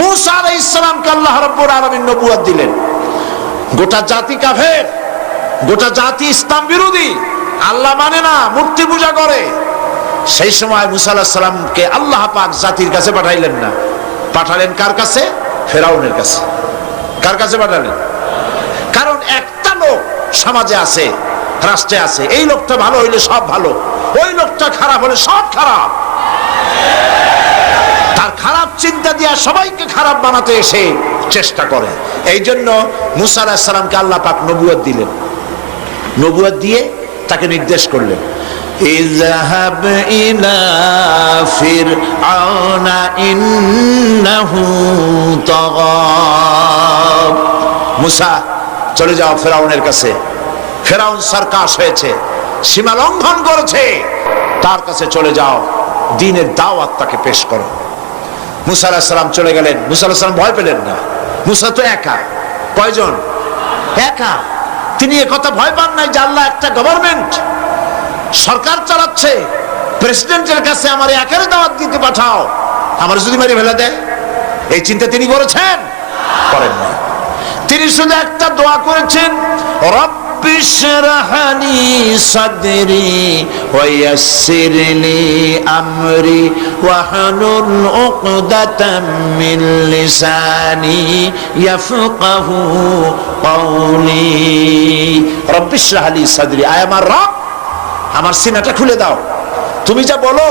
মূসা আলাইহিস সালামকে আল্লাহ রাব্বুল আলামিন নবুয়ত দিলেন। গোটা জাতি কাফের, গোটা জাতি ইসলাম বিরোধী, আল্লাহ মানে না, মূর্তি পূজা করে। সেই সময় মূসা আলাইহিস সালামকে আল্লাহ পাক জাতির কাছে পাঠাইলেন না, পাঠালেন কার কাছে? ফেরাউনের কাছে। কার কাছে পাঠালেন? কারণ একটা লোক সমাজে আছে, রাষ্ট্রে আছে, এই লোকটা ভালো হইলে সব ভালো, ওই লোকটা খারাপ হলে সব খারাপ। তার খারাপ চিন্তা দিয়া সবাইকে খারাপ বানাতে এসে চেষ্টা করে। এই জন্য মূসা আলাইহিস সালামকে আল্লাহ পাক নবুয়ত দিলেন। নবুয়ত দিয়ে তাকে নির্দেশ করলেন, ইযহাব ইলা ফিরআউনা ইন্নাহু তাগা। মূসা চলে যাও ফেরাউনের কাছে, ফেরাউন সরকাশ হয়েছে, সীমা লঙ্ঘন করেছে, তার কাছে চলে যাও, দ্বীনের দাওয়াত তাকে পেশ করো। মূসা আলাইহিস সালাম চলে গেলেন। মূসা আলাইহিস সালাম ভয় পেলেন না, মূসা তো একা। কয়জন? একা। তিনি একথা ভয় পান নাই যে আল্লাহ একটা গভর্নমেন্ট, সরকার চালাচ্ছে, প্রেসিডেন্টের কাছে আমার একারে দাওয়াত দিতে পাঠাও, আমার যদি মেরে ফেলে দেয়, এই চিন্তা তিনি করেছেন? করেন না। তিনি শুধু একটা দোয়া করেছেন, রব্বি ইশরাহ লি সাদরি ওয়া ইয়াসসির লি আমরি ওয়াহলুল উকদাতাম মিন লিসানি ইয়াফকাহু কওলি। রব্বি ইশরাহ লি সাদরি, আয় আমার রব, আমার সিনাটা খুলে দাও, তুমি যা বলো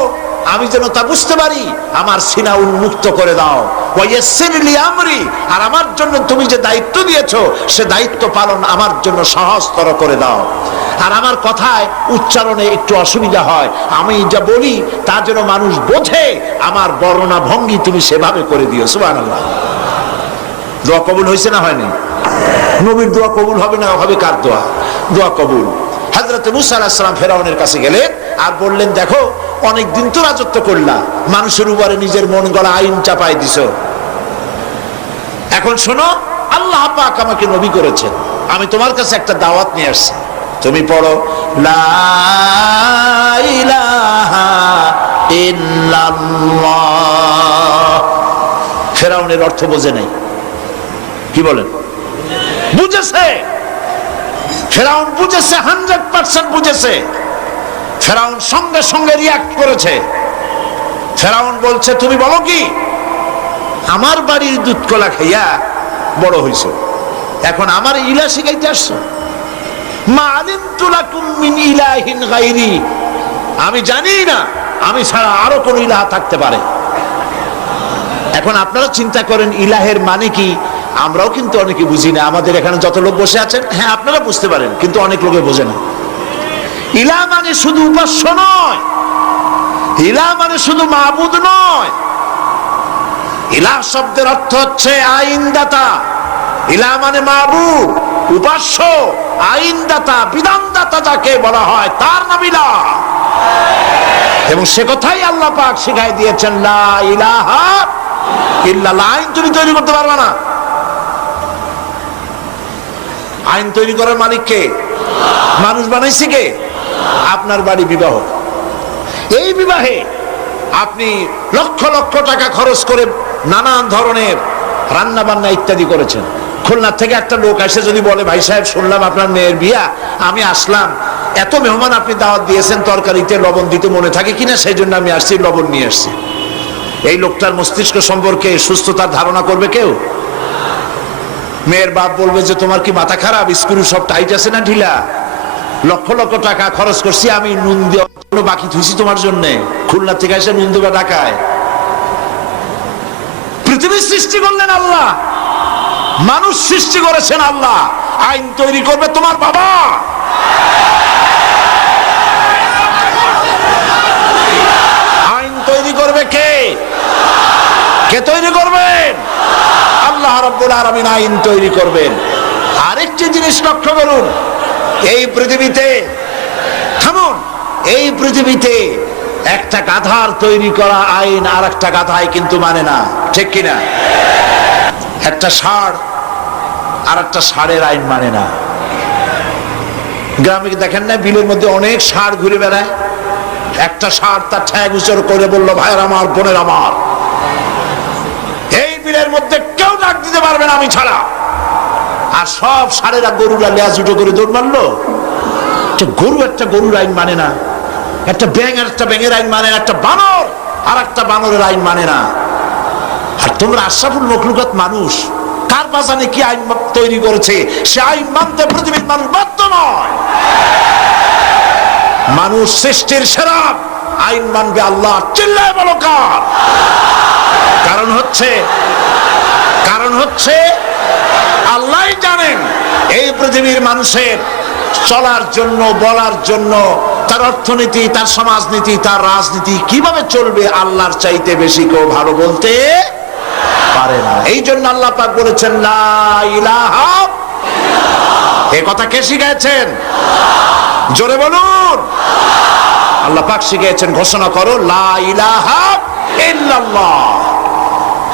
আমি যেন তা বুঝতে পারি, আমার সিনা উন্মুক্ত করে দাও। ওয়াইয়াসসির লি আমরি, আর আমার জন্য তুমি যে দায়িত্ব দিয়েছো সে দায়িত্ব পালন আমার জন্য সহজতর করে দাও। আর আমার কথায় উচ্চারণে একটু অসুবিধা হয়, আমি যা বলি তা যেন মানুষ বোঝে, আমার বর্ণনা ভঙ্গি তুমি সেভাবে করে দিও। সুবহানাল্লাহ। দোয়া কবুল হয়েছে না হয়নি? নবীর দোয়া কবুল হবে না হবে কার দোয়া? দোয়া কবুল। হযরত মূসা আলাইহিস সালাম ফেরাউনের কাছে গেলেন আর বললেন, দেখো অনেকদিন তো রাজত্ব করলা, মানুষের উপরে নিজের মন গড়া আইন চাপাই দিছো, এখন শোনো আল্লাহ পাক আমাকে নবী করেছেন, আমি তোমার কাছে একটা দাওয়াত নিয়ে আসছি, তুমি পড়ো লা ইলাহা ইল্লাল্লাহ। ফেরাউনের অর্থ বোঝে নাই, কি বলেন? বুঝেছে, ফেরাউন বুঝেছে, 100% বুঝেছে। ফেরাউন সঙ্গে সঙ্গে রিয়াক্ট করেছে। ফেরাউন বলছে, তুমি বলো কি, আমার বাড়ির দুধ কলা খাইয়া বড় হইছো, এখন আমার ইলা শিখাইতে আসছো? মা আলিমতু লাকুম মিন ইলাহিন গায়রি, আমি জানি না আমি ছাড়া আরো কোন ইলাহ থাকতে পারে। এখন আপনারা চিন্তা করেন ইলাহের মানে কি? আমরাও কিন্তু অনেকে বুঝি না। আমাদের এখানে যত লোক বসে আছেন, হ্যাঁ আপনারা বুঝতে পারেন, কিন্তু অনেক লোকে বোঝে না। ইলাহ মানে শুধু উপাস্য নয়, ইলাহ মানে শুধু মাবুদ নয়। ইলাহ শব্দের অর্থ হচ্ছে আইনদাতা। ইলাহ মানে মাবুদ, উপাস্য, আইনদাতা, বিধানদাতা যাকে বলা হয় তার নাম ইলাহ। এবং সে কথাই আল্লাহ পাক শিখাই দিয়েছেন, লা ইলাহা ইল্লাল্লাহ। আইন তুমি তৈরি করতে পারবে না। আইন তৈরি করার মালিক কে? মানুষ বানাইছে কে? আপনার বাড়ি বিবাহ, এই বিবাহে আপনি লক্ষ লক্ষ টাকা খরচ করে নানান ধরনের রান্না বান্না ইত্যাদি করেছেন। খুলনা থেকে একটা লোক এসে যদি বলে, ভাই সাহেব শুনলাম আপনার মেয়ের বিয়া, আমি আসলাম, এত মেহমান আপনি দাওয়াত দিয়েছেন, তরকারিতে লবণ দিতে মনে থাকে কিনা, সেই জন্য আমি আসছি, লবণ নিয়ে আসছি। এই লোকটার মস্তিষ্ক সম্পর্কে সুস্থতার ধারণা করবে কেউ? মেয়ের বাপ বলবে যে তোমার কি মাথা খারাপ, স্ক্রু সব টাইট আছে না ঢিলা, লক্ষ লক্ষ টাকা খরচ করছি, আমি নুন দিয়ে বাকি থুইছি তোমার জন্য, খুলনা থেকে এসে নুন দেবা ঢাকায়। পৃথিবীর সৃষ্টি করলেন আল্লাহ, মানুষ সৃষ্টি করেছেন আল্লাহ, আইন তৈরি করবে তোমার বাবা। আইন তৈরি করবে কে? কে তৈরি করবেন? আল্লাহ রাব্বুল আলামিন আইন তৈরি করবেন। আরেকটি জিনিস লক্ষ্য করুন, এই পৃথিবীতে, থামুন, এই পৃথিবীতে একটা গাধার তৈরি করা আইন আর একটা গাধাই কিন্তু মানে না, ঠিক কিনা? একটা ষাঁড় আর একটা ষাঁড়ের আইন মানে না। গ্রামে দেখেন না, বিলের মধ্যে অনেক ষাঁড় ঘুরে বেড়ায়, একটা ষাঁড় তার ঠ্যাগ উচড় করে বলল, ভাইয়ের আমার, বোনের আমার, এই বিলের মধ্যে কেউ ডাক দিতে পারবে না আমি ছাড়া। আর সব ষাঁড়েরা গরুরা লেজ উঠো করে দৌড় মারলো। একটা গরুর আইন মানে না, একটা ব্যাঙের আইন মানে না, একটা বানর আর একটা বানরের আইন মানে না। আর তোমরা আশরাফুল মখলুকাত মানুষ, কার বাজানে কি আইন তৈরি করেছে সে আইন মানতে পৃথিবীর মানুষ বাধ্য নয়। মানুষ সৃষ্টির সেরা, আইন মানবে আল্লাহ। চিল্লায় বলো কার? কারণ হচ্ছে আল্লাহই জানেন এই পৃথিবীর মানুষের চলার জন্য, বলার জন্য, তার অর্থনীতি, তার সমাজনীতি, তার রাজনীতি কিভাবে চলবে আল্লাহর চাইতে বেশি কেউ ভালো বলতে পারে না। এই জন্য আল্লাহ পাক বলেছেন লা ইলাহা ইল্লাল্লাহ। এই কথা কে শিখাচ্ছেন? জোরে বলুন। আল্লাহ পাক শিখিয়েছেন, ঘোষণা করো লা ইলাহা ইল্লাল্লাহ।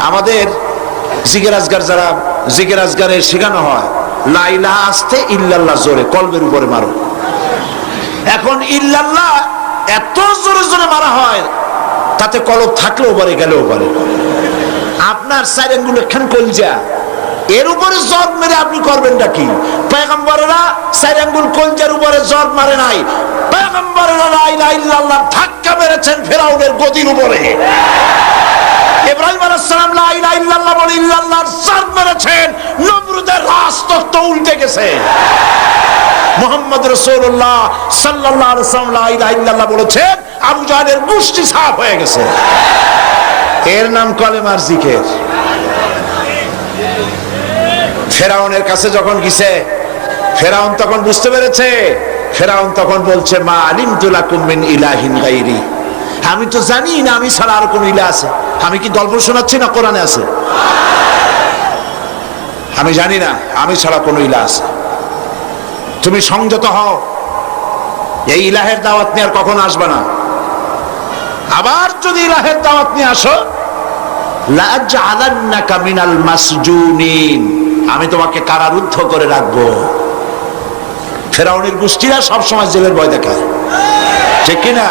আমাদের জিকির আজগার, যারা জিকির আজগারে শেখানো হয়, লা ইলাহা আস্তে, ইল্লাল্লাহ জোরে, কলবের উপরে মারো। এখন ইল্লাল্লাহ এত জোরে জোরে মারা হয়, তাতে কলব থাকলেও পারে, গেলেও পারে। আপনার চার আঙ্গুল একখান কলজা, এর উপরে জব মেরে আপনি করবেনটা কি? পয়গম্বরেরা চার আঙ্গুল কলজার উপরে জব মারে নাই, পয়গম্বরেরা লা ইলাহা ইল্লাল্লাহ ধাক্কা মেরেছেন ফেরাউনের গদির উপরে। ইব্রাহিম আলাইহিস সালাম লা ইলাহা ইল্লাল্লাহ বলে ইল্লাল্লাহর জব মেরেছেন, নমরুদের রাজতখ্ত উল্টে গেছে। মুহাম্মদ রাসূলুল্লাহ সাল্লাল্লাহু আলাইহি ওয়াসাল্লাম লা ইলাহা ইল্লাল্লাহ বলেছেন, আবু জাহেলের মুষ্টি সাফ হয়ে গেছে। এর নাম কলেমার জিকির। ফেরাউনের কাছে যখন গেছে, ফেরাউন তখন বুঝতে পেরেছে। ফেরাউন তখন বলছে মা আলিমতু লাকুম মিন ইলাহিন গায়রি, আমি তো জানি না আমি ছাড়া আর কোন ইলাহ আছে। আমি কি গল্প শোনাচ্ছি না কোরআনে আছে? আমি জানি না আমি ছাড়া কোন ইলাহ আছে। তুমি সংযত হও, এই ইলাহের দাওয়াত নিয়ে আর কখনো আসবে না। আবার যদি ইলাহের দাওয়াত নিয়ে আসো, লা আজআলান্নাকা মিনাল মাসজুনিন, আমি তোমাকে কারারুদ্ধ করে রাখবো। ফেরাউনের গোষ্ঠীরা সবসময় জেলের ভয় দেখায়, ঠিক কিনা?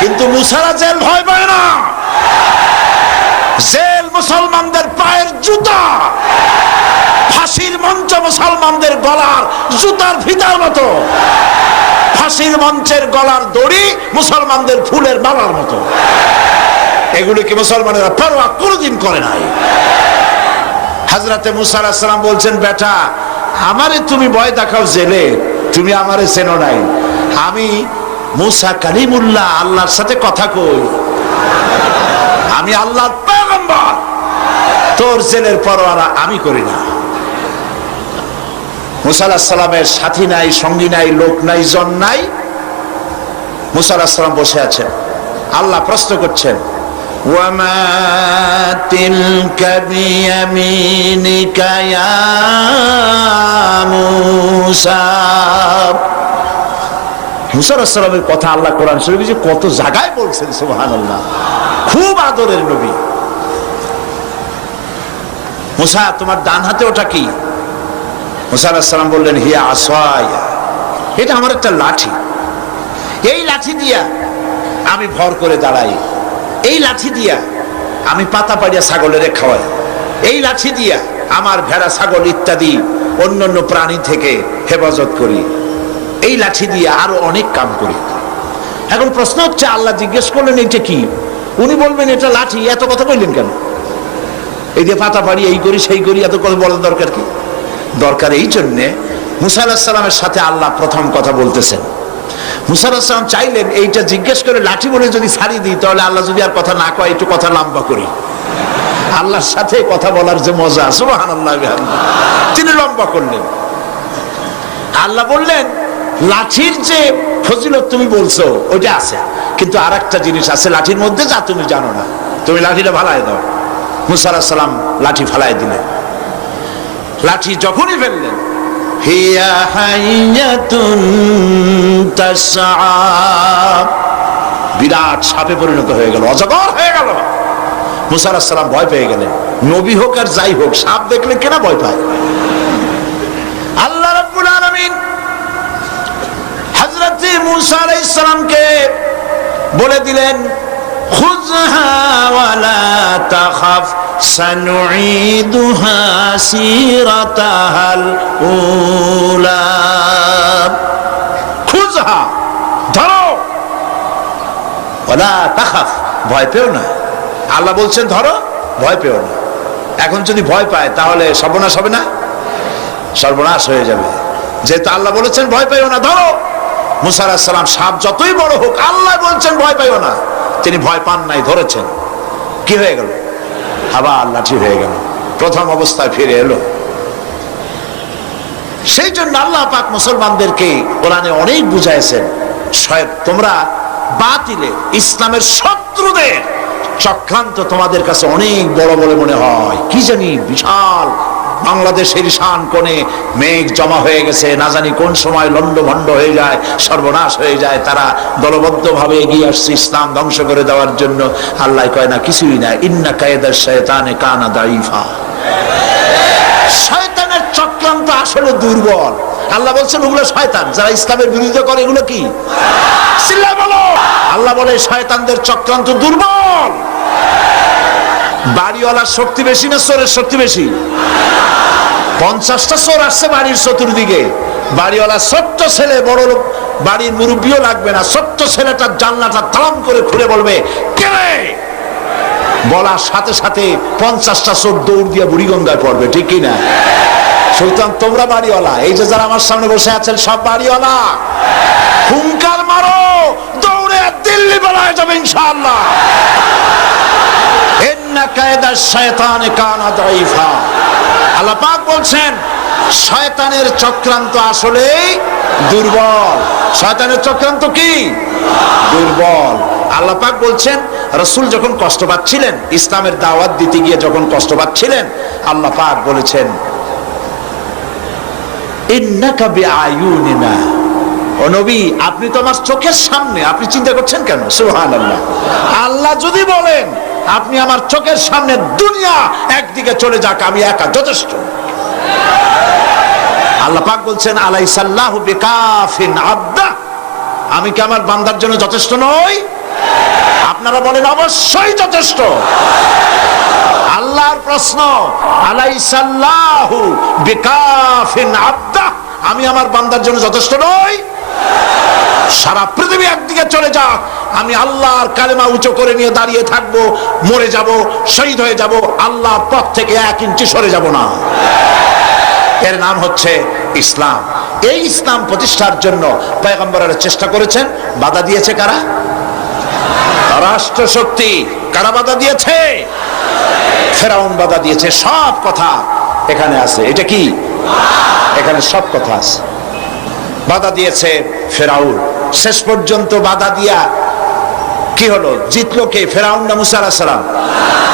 কিন্তু মুসারা জেল ভয় পায় না। জেল মুসলমানদের পায়ের জুতা, ফাঁসির মঞ্চ মুসলমানদের গলার জুতার ফিতার মতো, ফাঁসির মঞ্চের গলার দড়ি মুসলমানদের ফুলের মালার মতো। এগুলিকে মুসলমানেরা পরোয়া কোনোদিন করে নাই। হযরতে মুসা আলাইহিস সালাম বলছেন, বেটা আমারে তুমি ভয় দেখাও জেলে, তুমি আমারে চেনো নাই। আমি মুসা কালিমুল্লাহ, আল্লাহর সাথে কথা কই, আমি আল্লাহর পয়গম্বর। তোর জেলের পরোয়া আমি করি না। মুসা আলাইহিস সালামের সাথী নাই, সঙ্গী নাই, লোক নাই, জন নাই। মুসা আলাইহিস সালাম বসে আছেন। আল্লাহ প্রশ্ন করছেন, ওয়ামা তিলকা বিয়ামিনিকা ইয়া মুসা। মুসা আলাইহিস সালামের কথা আল্লাহ কোরআন শরীফে কত জায়গায় বলছেন, সুবহানাল্লাহ। খুব আদরের নবী। মুসা তোমার ডান হাতে ওটা কি? মুসা আলাইহিস সালাম বললেন, হিয়া আসায়া, এটা আমার একটা লাঠি। এই লাঠি দিয়া আমি ভর করে দাঁড়াই, এই লাঠি দিয়া আমি পাতা পাড়িয়া ছাগলের খাওয়াই, এই লাঠি দিয়া আমার ভেড়া ছাগল ইত্যাদি অন্যান্য প্রাণী থেকে হেফাজত করি, এই লাঠি দিয়ে আরো অনেক কাম করি। এখন প্রশ্ন হচ্ছে, আল্লাহ জিজ্ঞেস করলেন এটা কি? উনি বলবেন এটা লাঠি, এত কথা কইলেন কেন? এই যে পাতা পাড়ি, এই করি সেই করি, এত কথা বলার দরকার কি? দরকার এই জন্যে মুসা আলাইহিস সালামের সাথে আল্লাহ প্রথম কথা বলতেছেন। মুসা আলাইহিস সালাম চাইলেন এইটা জিজ্ঞেস করে লাঠি বলে যদি ছাড়িয়ে দিই, তাহলে আল্লাহ যদি আর কথা না কয়, একটু কথা লম্বা করি। আল্লাহর সাথে কথা বলার যে মজা, সুবহানাল্লাহ, তিনি লম্বা করলেন। আল্লাহ বললেন, লাঠির যে ফজিলত তুমি বলছো ওইটা আছে, কিন্তু আর একটা জিনিস আছে লাঠির মধ্যে যা তুমি জানো না, তুমি লাঠিটা ফালাই দাও। মুসা আলাইহিস সালাম লাঠি ফালাই দিলেন। লাঠি যখনই ফেললেন, হিয়া হাইয়াতুন তাসআ, বিরাট সাপে পরিণত হয়ে গেল, অজগর হয়ে গেল। মুসা আলাইহিস সালাম ভয় পেয়ে গেলেন। নবী হোক আর যাই হোক, সাপ দেখলে কেনা ভয় পায়? আল্লাহ রাব্বুল আলামিন হযরত মুসা আলাইহিস সালামকে বলে দিলেন, খুযহা ওয়ালা তাখাফ সানুঈদুহা সিরাতাহাল উলা। খুযহা, ধরো, ওয়ালা তাখাফ, ভয় পেও না। আল্লাহ বলছেন ধরো, ভয় পেও না। এখন যদি ভয় পায় তাহলে সর্বনাশ হবে না? সর্বনাশ হয়ে যাবে। যেহেতু আল্লাহ বলেছেন ভয় পাইও না, ধরো। মুসা আলাইহিস সালাম সাপ যতই বড় হোক, আল্লাহ বলছেন ভয় পাইও না, তিনি ভয় পান নাই, ধরেছেন। কি হয়ে গেল? আবার লাঠি হয়ে গেল, প্রথম অবস্থায় ফিরে এলো। সেই জন্য আল্লাহ পাক মুসলমানদেরকে কোরআনে অনেক বুঝাইছেন, তোমরা বাতিলে ইসলামের শত্রুদের চক্রান্ত তোমাদের কাছে অনেক বড় বলে মনে হয়। কি জানি বিশাল বাংলাদেশের ঈশান কোণে মেঘ জমা হয়ে গেছে, না জানি কোন সময় লন্ডভন্ড হয়ে যায়, সর্বনাশ হয়ে যায়। তারা দলবদ্ধভাবে এগিয়ে আসছে ইসলাম ধ্বংস করে দেওয়ার জন্য। আল্লাহ কয় না, কিছুই না। ইন্না কায়দাশ শায়তানে কানা দাঈফা। শয়তানের চক্রান্ত আসলে দুর্বল। আল্লাহ বলছেন ওগুলো শয়তান, যারা ইসলামের বিরোধিতা করে এগুলো কি? চিল্লায় বলো। আল্লাহ বলে শয়তানদের চক্রান্ত দুর্বল। বাড়িওয়ালার শক্তি বেশি না চোরের শক্তি বেশি? 50টা চোর আসছে বাড়ির চতুর্দিকে, বাড়িওয়ালা ছোট্ট ছেলে, বড় লোক বাড়ির মুরব্বিও লাগবে না, ছোট্ট ছেলেটার জানলাটা তালাম করে খুলে বলবে কে রে? বলার সাথে সাথে 50টা চোর দৌড় দিয়ে বুড়িগঙ্গায় পড়বে, ঠিক কিনা? সুতরাং তোমরা বাড়িওয়ালা, এই যে যারা আমার সামনে বসে আছেন সব বাড়িওয়ালা, হুঙ্কার মারো, দৌড়ে দিল্লি বেলায় যাবে ইনশাআল্লাহ। ইন্না কায়দাশ শায়তানে কানা দাঈফা। আল্লাহ পাক বলছেন শয়তানের চক্রান্ত আসলেই দুর্বল। শয়তানের চক্রান্ত কি? দুর্বল। আল্লাহ পাক বলছেন রাসূল যখন কষ্ট পাচ্ছিলেন, ইসলামের দাওয়াত দিতে গিয়ে যখন কষ্ট পাচ্ছিলেন, আল্লাহ পাক বলেছেন ইন্নাকা বিআয়ুনিনা, ও নবী আপনি তো আমার চোখের সামনে, আপনি চিন্তা করছেন কেন? সুবহানাল্লাহ। আল্লাহ যদি বলেন আপনি আমার চোখের সামনে, দুনিয়া একদিকে চলে যাক, আমি একা যথেষ্ট। আল্লাহ পাক বলছেন আলাইসাল্লাহু বিকাফিন আবদা, আমি কি আমার বান্দার জন্য যথেষ্ট নই? আপনারা বলেন অবশ্যই যথেষ্ট। আল্লাহর প্রশ্ন, আলাইসাল্লাহু বিকাফিন আবদা, আমি আমার বান্দার জন্য যথেষ্ট নই? সারা পৃথিবী একদিকে চলে যাক, আমি আল্লাহর কালেমা উঁচু করে নিয়ে দাঁড়িয়ে থাকবো, মরে যাব, শহীদ হয়ে যাব, আল্লাহর পথ থেকে 1 ইঞ্চি সরে যাব না। এর নাম হচ্ছে ইসলাম। এই ইসলাম প্রতিষ্ঠার জন্য পয়গম্বরেরা চেষ্টা করেছেন। বাধা দিয়েছে কারা? রাষ্ট্র শক্তি। কারা বাধা দিয়েছে? ফেরাউন বাধা দিয়েছে। সব কথা এখানে আছে। এটা কি? এখানে সব কথা আছে। বাধা দিয়েছে ফেরাউন। শেষ পর্যন্ত বাধা দিয়া কি হলো? জিতলো কে? ফেরাউন না মুসা আলাইহিস সালাম?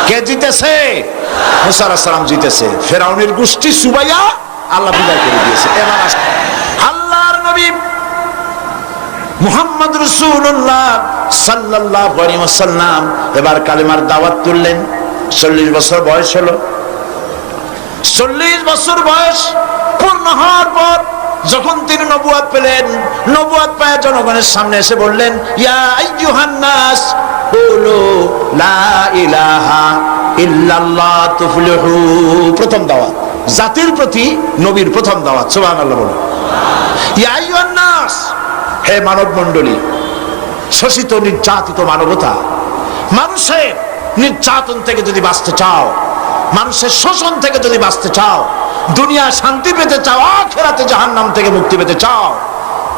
কে জিতেছে? মুসা আলাইহিস সালাম জিতেছে। ফেরাউনের গোষ্ঠী সুবাইয়া আল্লাহ বিদায় করে দিয়েছে। এবার আল্লাহর নবী মুহাম্মদ রাসূলুল্লাহ সাল্লাল্লাহু আলাইহি ওয়াসাল্লাম এবার কালেমার দাওয়াত তুললেন। 40 বছর বয়স হলো। 40 বছর বয়স পূর্ণ হওয়ার পর যখন তিনি নবুয়ত পেলেন, নবুয়ত পায় জনগণের সামনে এসে বললেন, ইয়া আইয়ুহান নাস কুলু লা ইলাহা ইল্লাল্লাহ তুফলিহু। প্রথম দাওয়াত, জাতির প্রতি নবীর প্রথম দাওয়াত। সুবহানাল্লাহ বলুন। ইয়া আইয়ুহান নাস, হে মানব মণ্ডলী, শোষিত নির্যাতিত মানবতা, মানুষের নির্যাতন থেকে যদি বাঁচতে চাও, মানুষের শোষণ থেকে যদি বাঁচতে চাও, দুনিয়া শান্তি পেতে চাও, আখিরাতে জাহান্নাম থেকে মুক্তি পেতে চাও,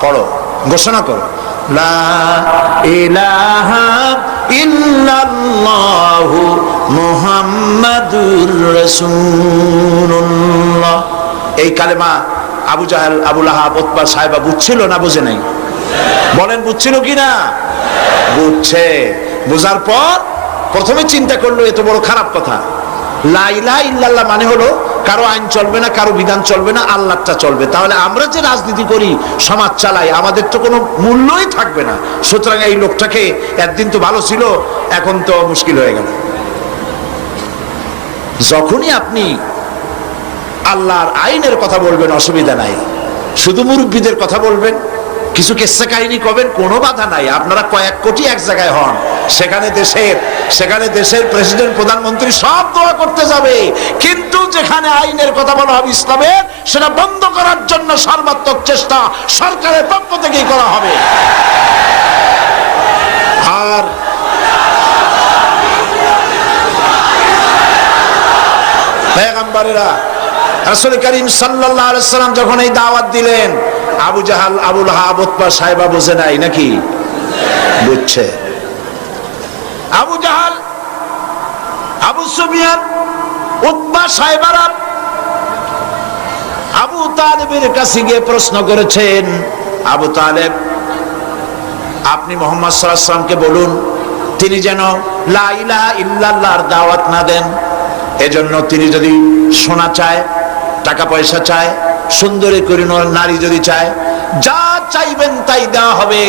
পড়ো, ঘোষণা করো, লা ইলাহা ইল্লাল্লাহু মুহাম্মাদুর রাসূলুল্লাহ। এই কালেমা আবু জাহেল, আবু লাহাব, উতবা, সাহেবা বুঝছিল না বুঝে নাই? বলেন বুঝছিল কি না? বুঝছে। বুঝার পর প্রথমে চিন্তা করলো এত বড় খারাপ কথা। লা ইলাহা ইল্লাল্লাহ মানে হলো কারো আইন চলবে না, কারো বিধান চলবে না, আল্লাহটা চলবে। তাহলে আমরা যে রাজনীতি করি, সমাজ চালাই, আমাদের তো কোনো মূল্যই থাকবে না। সুতরাং এই লোকটাকে, একদিন তো ভালো ছিল, এখন তো মুশকিল হয়ে গেল। যখনই আপনি আল্লাহর আইনের কথা বলবেন অসুবিধা নাই, শুধু মুরব্বীদের কথা বলবেন, কিছু কিসসা কাহিনী করবেন, কোনো বাধা নাই। আপনারা কয়েক কোটি এক জায়গায় হন, সেখানে দেশের প্রেসিডেন্ট প্রধানমন্ত্রী সব দোয়া করতে যাবে, কিন্তু যেখানে আইনের কথা বলা হবে ইসলামের, সেটা বন্ধ করার জন্য সর্বাত্মক চেষ্টা সরকারের পক্ষ থেকেই করা হবে। আর পয়গম্বরেরা রাসূল করিম সাল্লাল্লাহু আলাইহি সাল্লাম যখন এই দাওয়াত দিলেন, আবু জাহাল, আবু লাহাব, উতবা, সাইবা বুঝে নাই নাকি? বুঝছে। আবু জাহাল, আবু সুফিয়ান, উতবা, সাইবারা আবু তালেবের কাছে গিয়ে প্রশ্ন করেছেন, আবু তালেব, আপনি মুহাম্মদ সাল্লাল্লাহু আলাইহি ওয়াসাল্লামকে বলুন তিনি যেন লা ইলাহা ইল্লাল্লাহর দাওয়াত না দেন। এজন্য তিনি যদি সোনা চায়, টাকা পয়সা চায়, সুন্দরী করে নারী যদি চায়, যা চাইবেন তাই দেওয়া হবে,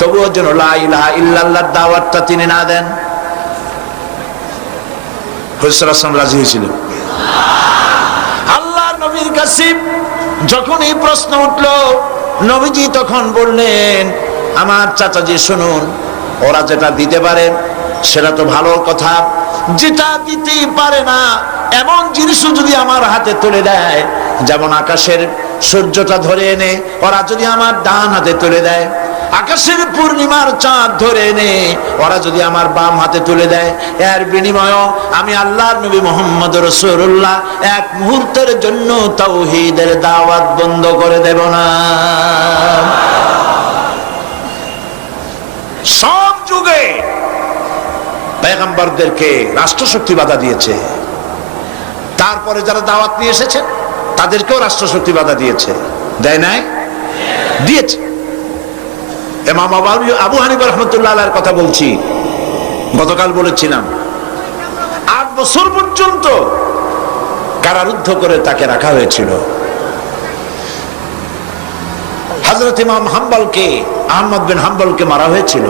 তবুও যেন লা ইলাহা ইল্লাল্লাহর দাওয়াতটা তিনি না দেন। হুজুর রাজি হয়েছিল। আল্লাহ নবীর কাছে যখন এই প্রশ্ন উঠল, নবীজি তখন বললেন, আমার চাচাজি শুনুন, ওরা যেটা দিতে পারে সেটা তো ভালো কথা, যেটা দিতেই পারে না এমন জিনিসও যদি আমার হাতে তুলে দেয়, যেমন আকাশের সূর্যটা ধরে এনে ওরা যদি আমার ডান হাতে তুলে দেয়, আকাশের পূর্ণিমার চাঁদ ধরে এনে ওরা যদি আমার বাম হাতে তুলে দেয়, এর বিনিময়ে আমি আল্লাহর নবী মুহাম্মদ রাসূলুল্লাহ এক মুহূর্তের জন্য তাওহীদের দাওয়াত বন্ধ করে দেব না। সব যুগে পয়গম্বরদেরকে রাষ্ট্রশক্তি বাধা দিয়েছে, তারপরে যারা দাওয়াত নিয়ে এসেছে তাদেরকেও রাষ্ট্রশক্তি বাধা দিয়েছে, দেয় নাই? দিয়েছে। ইমাম আবু হানিফা রাহমাতুল্লাহ আলাইহির কথা বলছি, গতকাল বলেছিলাম 8 বছর পর্যন্ত কারারুদ্ধ করে তাকে রাখা হয়েছিল। হযরত ইমাম হাম্বলকে, আহমদ বিন হাম্বলকে মারা হয়েছিল।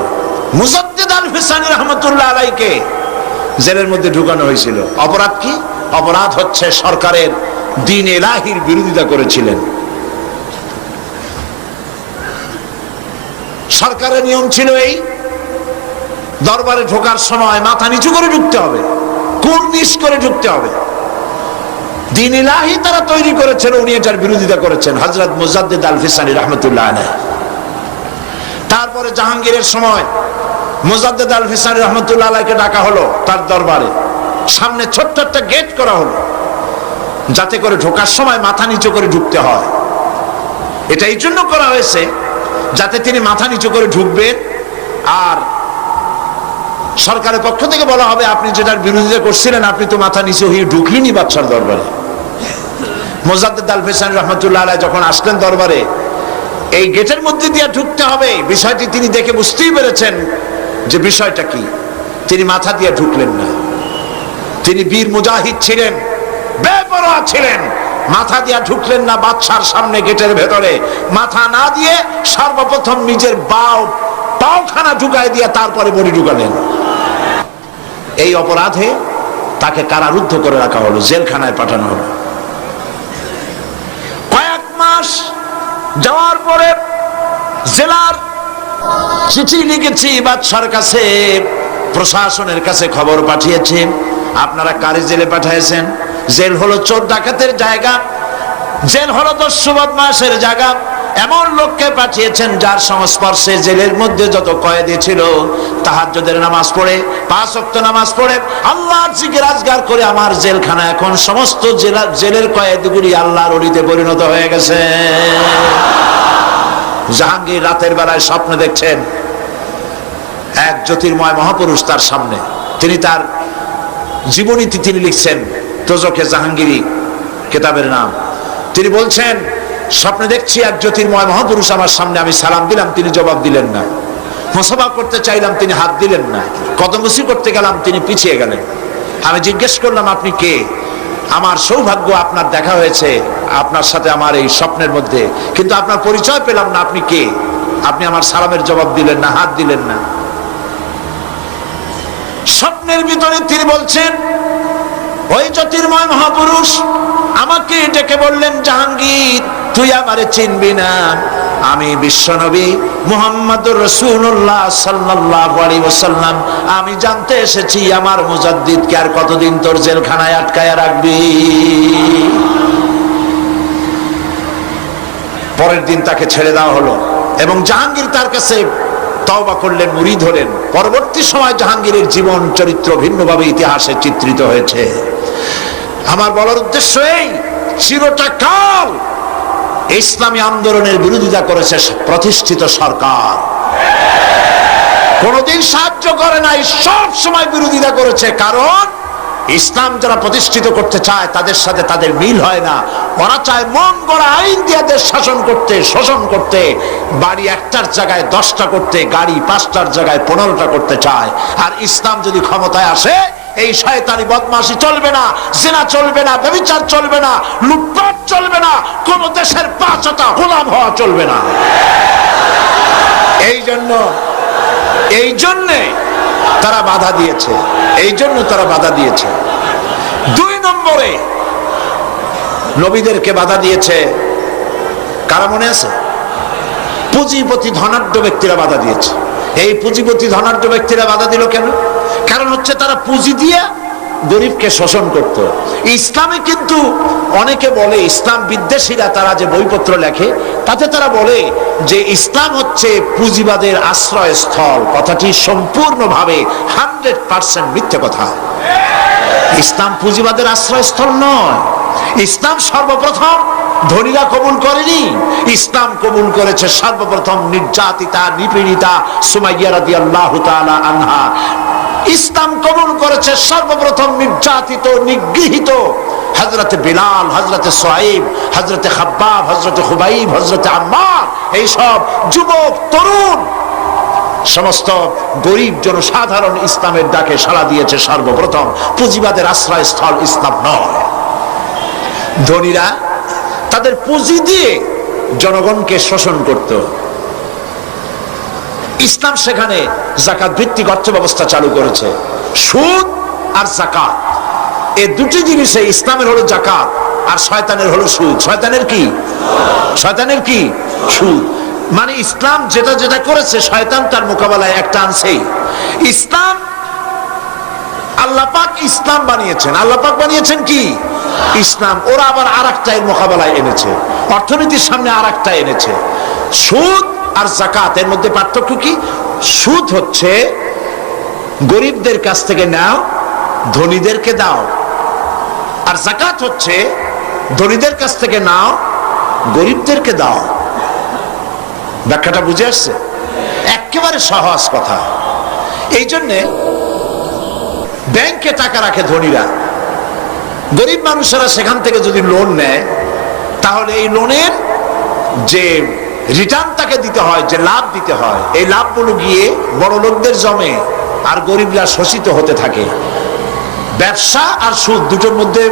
মুজাদ্দিদ আল ফিসানি রাহমাতুল্লাহ আলাইহিকে জেলের মধ্যে ঢুকানো হয়েছিল। অপরাধ কি? অপরাধ হচ্ছে সরকারের দ্বীন ইলাহির বিরোধিতা করেছিলেন। সরকারের নিয়ম ছিল এই, দরবারে ঢোকার সময় মাথা নিচু করে ঢুকতে হবে, কুর্নিশ করে ঢুকতে হবে। দ্বীন ইলাহি তারা তৈরি করেছেন, উনি এটার বিরোধিতা করেছেন, হযরত মুজাদ্দিদ আল ফিসানি রাহমাতুল্লাহ আলাইহি। তারপরে জাহাঙ্গীরের সময় মুজাদ্দিদ আল ফিসানি রাহমাতুল্লাহ আলাইহিকে ডাকা হলো তার দরবারে, সামনে ছোট্ট একটা গেট করা হলো যাতে করে ঢোকার সময় মাথা নিচু করে ঢুকতে হয়। এটা এই জন্য করা হয়েছে যাতে তিনি মাথা নিচু করে ঢুকবেন, আর সরকারের পক্ষ থেকে বলা হবে আপনি যেটার বিরোধিতা করছিলেন আপনি তো মাথা নিচু হয়ে ঢুকলেনই বাদশার দরবারে। মুজাদ্দিদ আল ফিসানি রাহমাতুল্লাহ আলাইহি যখন আসলেন দরবারে, এই গেটের মধ্যে দিয়ে ঢুকতে হবে বিষয়টি তিনি দেখে বুঝতেই পেরেছেন যে বিষয়টা কি। তিনি মাথা দিয়ে ঢুকলেন না। তিনি বীর মুজাহিদ ছিলেন, বেপরোয়া ছিলেন, মাথা দিয়ে ঢুকলেন না বাদশার সামনে গেটের ভেতরে। মাথা না দিয়ে সর্বপ্রথম নিজের পাওখানা ঢুকায় দিয়ে তারপরে বডি ঢুকালেন। এই অপরাধে তাকে কারারুদ্ধ করে রাখা হলো, জেলখানায় পাঠানো হলো। কয়েক মাস যাওয়ার পরে জেলার চিঠি লিখেছি বাদশার কাছে, প্রশাসনের কাছে খবর পাঠিয়েছি, আপনারা কারে জেলে পাঠিয়েছেন? জেল হলো চোর ডাকাতের জায়গা, জেল হলো দস্যু বদমাশের জায়গা। এমন লোককে পাঠিয়েছেন যার সংস্পর্শে জেলের মধ্যে যত কয়েদি ছিল তাহাজ্জুদের নামাজ পড়ে, 5 ওয়াক্ত নামাজ পড়ে, আল্লাহর জিকির আজগার করে আমার জেলখানা এখন সমস্ত জেলের কয়েদিগুলি আল্লাহর ওলিতে পরিণত হয়ে গেছে। জাহাঙ্গীর রাতের বেলায় স্বপ্ন দেখছেন এক জ্যোতির্ময় মহাপুরুষ তার সামনে, তিনি তার জীবনীতি তিনি লিখছেন, তোজকে জাহাঙ্গীরি কিতাবের নাম। তিনি বলছেন স্বপ্নে দেখছি এক জ্যোতির্ময় মহাপুরুষ আমার সামনে, আমি সালাম দিলাম তিনি জবাব দিলেন না, মুসাফা করতে চাইলাম তিনি হাত দিলেন না, কদমবুসি করতে গেলাম তিনি পিছিয়ে গেলেন। আমি জিজ্ঞেস করলাম আপনি কে? আমার সৌভাগ্য আপনার দেখা হয়েছে আপনার সাথে আমার এই স্বপ্নের মধ্যে, কিন্তু আপনার পরিচয় পেলাম না, আপনি কে? আপনি আমার সালামের জবাব দিলেন না, হাত দিলেন না। স্বপ্নের ভিতরে তিনি বলছেন ওই জ্যোতির্ময় মহাপুরুষ আমাকে ডেকে বললেন, জাহাঙ্গীর তুই আমারে চিনবি না, আমি বিশ্বনবী মুহাম্মদুর রাসূলুল্লাহ সাল্লাল্লাহু আলাইহি ওয়াসাল্লাম, আমি জানতে এসেছি আমার মুজাদ্দিদকে আর কতদিন তোর জেলখানায় আটকায়া রাখবি। পরের দিন তাকে ছেড়ে দেওয়া হলো এবং জাহাঙ্গীর তার কাছে তওবা করলেন, মুরিদ হলেন। পরবর্তী সময় জাহাঙ্গীরের জীবন চরিত্র ভিন্নভাবে ইতিহাসে চিত্রিত হয়েছে। আমার বলার উদ্দেশ্য এই, চিরটা কাল ইসলামী আন্দোলনের বিরোধিতা করেছে প্রতিষ্ঠিত সরকার, কোনদিন সাহায্য করে নাই, সব সময় বিরোধিতা করেছে। কারণ ইসলাম যারা প্রতিষ্ঠিত করতে চায় তাদের সাথে তাদের মিল হয় না। ওরা চায় মন গড়া আইন দিয়ে দেশ শাসন করতে, শোষণ করতে, বাড়ি একটার জায়গায় 10টা করতে, গাড়ি 5টার জায়গায় 15টা করতে চায়। আর ইসলাম যদি ক্ষমতায় আসে, এই শয়তানি বদমাশি চলবে না, জিনা চলবে না, ব্যভিচার চলবে না, লুটপাট চলবে না, কোন দেশের 5টা গোলাম হওয়া চলবে না। এই জন্যে তারা বাধা দিয়েছে, এই জন্য তারা বাধা দিয়েছে। 2 নম্বরে নবীদেরকে বাধা দিয়েছে কারা মনে আছে? পুঁজিপতি ধনাঢ্য ব্যক্তিরা বাধা দিয়েছে। এই পুঁজিপতি ধনাঢ্য ব্যক্তিরা বাধা দিল কেন? কারণ হচ্ছে তারা পুঁজি দিয়ে গরিবকে শোষণ করত। ইসলামে কিন্তু অনেকে বলে, ইসলাম বিদ্বেষীরা তারা যে বইপত্র লেখে তাতে তারা বলে যে ইসলাম হচ্ছে পুঁজিবাদের আশ্রয়স্থল। কথাটি সম্পূর্ণভাবে 100% মিথ্যে কথা। ইসলাম পুঁজিবাদের আশ্রয়স্থল নয়। ইসলাম সর্বপ্রথম ধনীরা কবুল করেনি, ইসলাম কবুল করেছে সর্বপ্রথম নির্যাতিতা, নিপীড়িতা সুমাইয়া রাদিয়াল্লাহু তাআলা আনহা। ইসলাম কবুল করেছে সর্বপ্রথম নির্যাতিত, নিগৃহীত হযরতে বিলাল, হযরতে সুহাইব, হযরতে খাব্বাব, হযরতে খুবাইব, হযরতে আম্মার, এইসব যুবক তরুণ সমস্ত গরিব জনসাধারণ ইসলামের ডাকে সাড়া দিয়েছে সর্বপ্রথম। পুঁজিবাদের আশ্রয়স্থল ইসলাম নয়। ধনীরা তাদের পুঁজি দিয়ে জনগণকে শোষণ করত। ইসলাম সেখানে যাকাত ভিত্তিক অর্থ ব্যবস্থা চালু করেছে। সুদ আর যাকাত, এই দুটি জিনিসে ইসলামের হলো যাকাত আর শয়তানের হলো সুদ। শয়তানের কি? শয়তানের কি? সুদ। মানে ইসলাম যেটা যেটা করেছে শয়তান তার মোকাবেলায় একটা আনছেই। ইসলাম আল্লাহ পাক ইসলাম বানিয়েছেন, আল্লাহ পাক বানিয়েছেন কি? ইসলাম। ওরা আবার আরেকটা এর মোকাবেলায় এনেছে, অর্থনীতির সামনে আরেকটা এনেছে। সুদ আর যাকাত, এর মধ্যে পার্থক্য কি? সুদ হচ্ছে গরিবদের কাছ থেকে নাও, ধনীদেরকে দাও। আর যাকাত হচ্ছে ধনীদের কাছ থেকে নাও, গরিবদেরকে দাও। ব্যাখ্যাটা বুঝে আসছে? একেবারে সহজ কথা। এই জন্যে ব্যাংকে টাকা রাখে ধনীরা, গরিব মানুষেরা সেখান থেকে যদি লোন নেয় তাহলে এই লোনের যে রিটার্ন তাকে দিতে হয়, যে লাভ দিতে হয়, এই লাভগুলো গিয়ে বড় লোকদের জমে আর গরিবরা শোষিত হতে থাকে। ব্যবসা আর সুদ দুটোর মধ্যে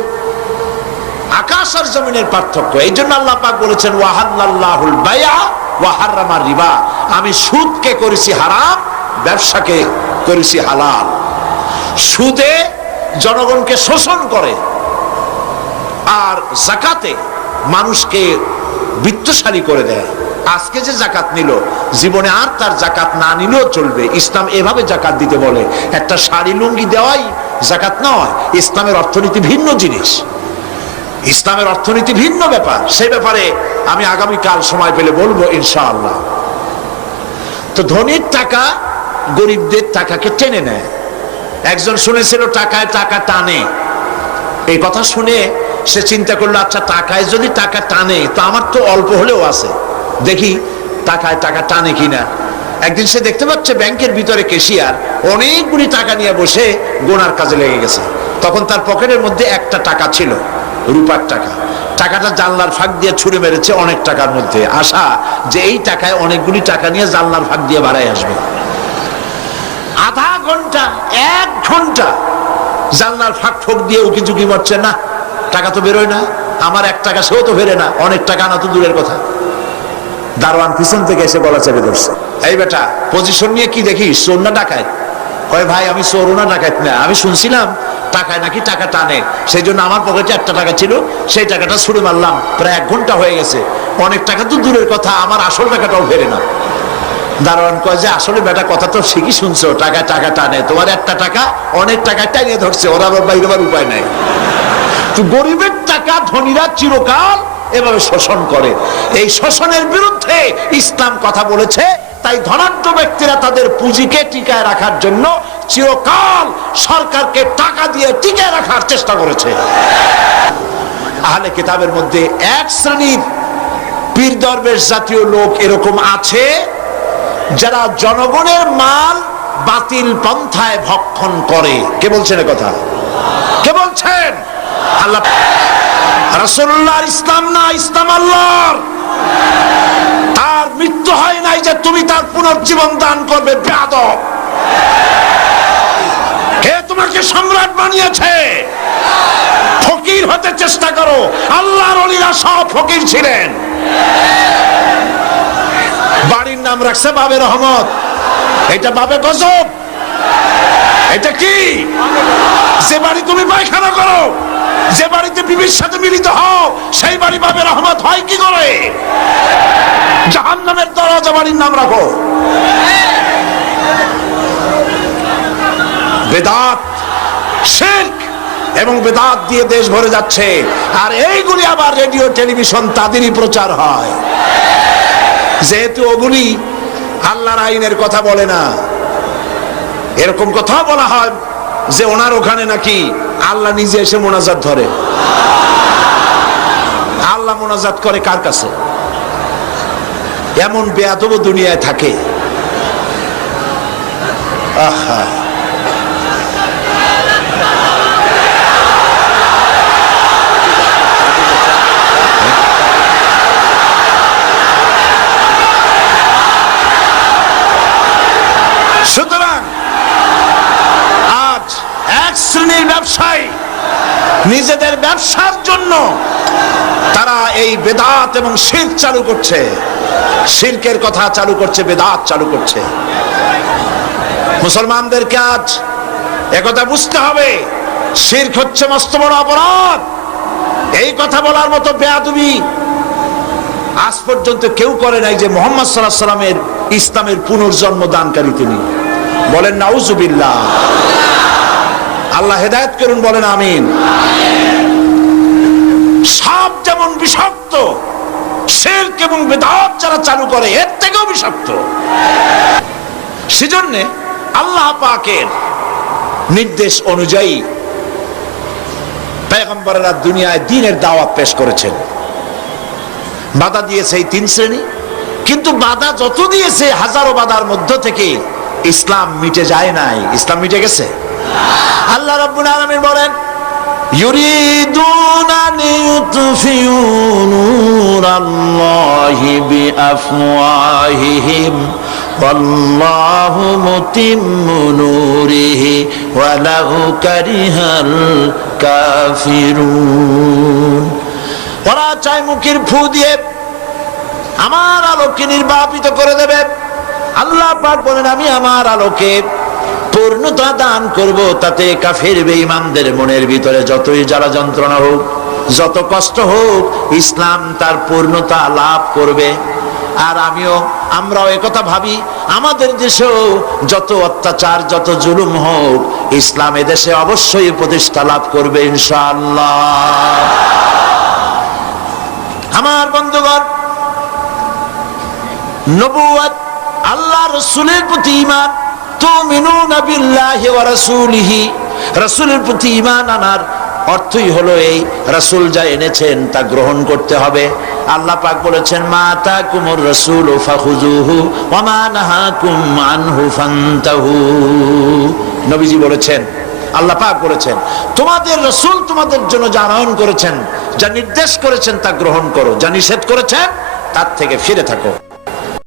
আকাশ আর জমিনের পার্থক্য। এই জন্য আল্লাহ পাক বলেছেন ওয়াহাল্লাল্লাহুল বাইআ ওয়া হারামার রিবা, আমি সুদকে করেছি হারাম, ব্যবসাকে করেছি হালাল। সুদে জনগণকে শোষণ করে আর যাকাতে মানুষকে বিত্তশালী করে দেয়। আজকে যে যাকাত নিল, জীবনে আর তার যাকাত না নিলেও চলবে। ইসলাম এভাবে যাকাত দিতে বলে। একটা শাড়ি লুঙ্গি দেওয়াই যাকাত নয়। ইসলামের অর্থনীতি ভিন্ন জিনিস, ইসলামের অর্থনীতি ভিন্ন ব্যাপার। সেই ব্যাপারে আমি আগামীকাল সময় পেলে বলবো ইনশাআল্লাহ। তো ধনীর টাকা গরিবদের টাকাকে টেনে নেয়। একজন শুনেছিল টাকায় টাকা টানে, এই কথা শুনে সে চিন্তা করলো, আচ্ছা টাকায় যদি টাকা টানে তো আমার তো অল্প হলেও আছে, দেখি টাকায় টাকা টানে কিনা। একদিন সে দেখতে পাচ্ছে ব্যাংকের ভিতরে ক্যাশিয়ার অনেকগুলি টাকা নিয়ে বসে গোনার কাজে লেগে গেছে। তখন তার পকেটের মধ্যে একটা টাকা ছিল, রূপার টাকা। টাকাটা জানলার ফাঁক দিয়ে ছুঁড়ে মেরেছে অনেক টাকার মধ্যে, আশা যে এই টাকায় অনেকগুলি টাকা নিয়ে জানলার ফাঁক দিয়ে বাড়াই আসবে। আধা ঘন্টা, 1 ঘন্টা জানলার ফাঁক ফোক দিয়ে উকি ঝুঁকি মারছে, না টাকা তো বেরোয় না, আমার 1 টাকা সেও তো ফেরে না, অনেক টাকা না তো দূরের কথা। দারোয়ান পিছন থেকে এসে গলা চেপে ধরছে, এই বেটা পজিশন নিয়ে কি দেখিস, চোর না ডাকায়? কয় ভাই আমি চোর না ডাকাত না, আমি শুনছিলাম টাকায় নাকি টাকা টানে, সেই জন্য আমার পকেটে একটা টাকা ছিল, সেই টাকাটা ছুড়ে মারলাম, প্রায় 1 ঘন্টা হয়ে গেছে, অনেক টাকা তো দূরের কথা, আমার আসল টাকাটাও ফেরে না। দারোয়ান কয় যে আসলে বেটা কথা তো ঠিকই শুনছো, টাকা টাকা টানে, তোমার একটা টাকা অনেক টাকা টানিয়ে ধরছে, ওরা আবার বাইরে উপায় নাই। তো গরিবের টাকা ধনীরা চিরকাল এভাবে শোষণ করে, এই শোষণের বিরুদ্ধে ইসলাম কথা বলেছে। তাই ধনাঢ্য ব্যক্তিরা তাদের পুঁজিকে টিকায় রাখার জন্য চিরকাল সরকারকে টাকা দিয়ে টিকায় রাখার চেষ্টা করেছে। আহলে কিতাবের মধ্যে এক শ্রেণীর পীর দরবেশ জাতীয় লোক এরকম আছে যারা জনগণের মাল বাতিল পন্থায় ভক্ষণ করে। কে বলছেন এ কথা? কে বলছেন? আল্লাহ। রাসূলুল্লাহর ইসলাম না, ইসলাম আল্লাহর। তার মৃত্যু হয় নাই যে তুমি তার পুনর্জীবন দান করবে। বেয়াদব, কে তোমাকে সম্রাট বানিয়েছে? ফকির হতে চেষ্টা করো, আল্লাহর ওলিরা সব ফকির ছিলেন। বাড়ির নাম রাখছে বাবে রহমত, এটা বাবে গজব। এটা কি? যে বাড়ি তুমি পায়খানা করো, যে বাড়িতে বিবির সাথে মিলিত হও, সেই বাড়ি বাবে রহমত হয় কি করে? জাহান্নামের দরজা বাড়ির নাম রাখো। বেদাত, শিরক এবং বেদাত দিয়ে দেশ ভরে যাচ্ছে, আর এইগুলি আবার রেডিও টেলিভিশন তাদেরই প্রচার হয়। যেহেতু ওগুলি আল্লাহর আইনের কথা বলে না, এরকম কথা বলা হয় যে ওনার ওখানে নাকি আল্লাহ নিজে এসে মোনাজাত ধরে। আল্লাহ মোনাজাত করে কার কাছে? এমন বেয়াদব দুনিয়ায় থাকে। আহা, সুতরাং আজ এক শ্রেণীর ব্যবসায়ী নিজেদের ব্যবসার জন্য তারা এই বেদাত এবং শিরক চালু করছে, শিরকের কথা চালু করছে, বেদাত চালু করছে। মুসলমানদেরকে আজ একথা বুঝতে হবে, শিরক হচ্ছে মস্ত বড় অপরাধ। এই কথা বলার মতো বেয়াদবি আজ পর্যন্ত কেউ করে নাই যে মুহাম্মদ সাল্লাল্লাহু আলাইহি ওয়াসাল্লামের ইসলামের পুনর্জন্ম দানকারী তিনি। বলেন নাউজুবিল্লাহ। আল্লাহ হেদায়েত করুন, বলেন আমিন। সব যেমন বিষাক্ত, শিরক এবং বিদআত যারা চালু করে এর থেকেও বিষাক্ত। সেজন্য আল্লাহ পাকের নির্দেশ অনুযায়ী পয়গম্বররা দুনিয়ায় দ্বীনের দাওয়াত পেশ করেছেন। বাধা দিয়েছে এই 3 শ্রেণী, কিন্তু বাধা যত দিয়েছে হাজারো বাধার মধ্য থেকে ইসলাম মিটে যায় নাই। ইসলাম মিটে গেছে। আল্লাহ রাব্বুল আলামিন বলেন, ইউরিদুনা লিইউতফিউ নূরাল্লাহি বিআফওয়াহিহিম ওয়াল্লাহু মুতিম্মু নূরিহি ওয়ালাউ কারিহাল কাফিরুন। ওরা চায় মুখের ফু দিয়ে আমার আলোকে নির্বাপিত করে দেবে। আল্লাহ পাক বলেন, আমি আমার আলোকে পূর্ণতা দান করব, তাতে কাফের বেঈমানদের মনের ভিতরে যতই জ্বালা যন্ত্রণা হোক, যত কষ্ট হোক, ইসলাম তার পূর্ণতা লাভ করবে। আর আমরাও একথা ভাবি, আমাদের দেশেও যত অত্যাচার, যত জুলুম হোক, ইসলাম এদেশে অবশ্যই প্রতিষ্ঠা লাভ করবে ইনশাআল্লাহ। আমার বন্ধুগণ, নবুয়ত, আল্লাহ রাসূলের প্রতি ঈমান, তুমিনুনা বিল্লাহি ওয়া রাসূলিহি, রাসূলের প্রতি ঈমান আনার অর্থই হলো এই, রাসূল যা এনেছেন তা গ্রহণ করতে হবে। আল্লাহ পাক বলেছেন, মা তাকুমুর রাসূলু ফাখুযুহু ওয়া মা নাহাকুম আনহু ফান্তাহু। নবীজি বলেছেন, আল্লাহ পাক বলেছেন, তোমাদের রাসূল তোমাদের জন্য যা আনয়ন করেছেন, যা নির্দেশ করেছেন তা গ্রহণ করো, যা নিষেধ করেছেন তার থেকে ফিরে থাকো।